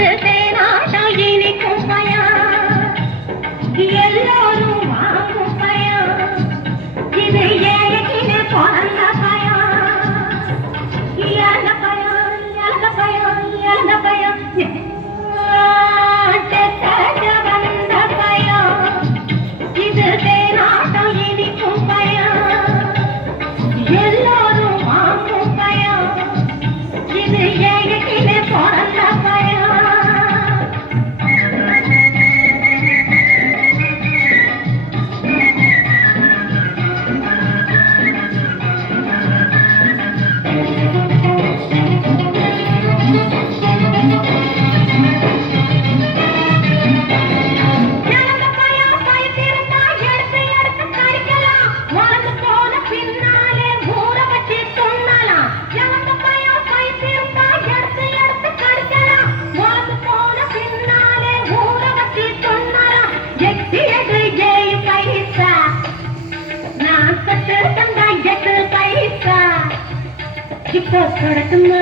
से இப்போ தொடட்டுமா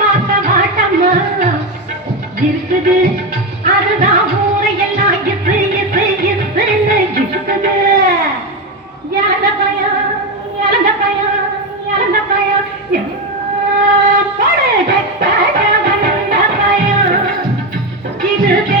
இது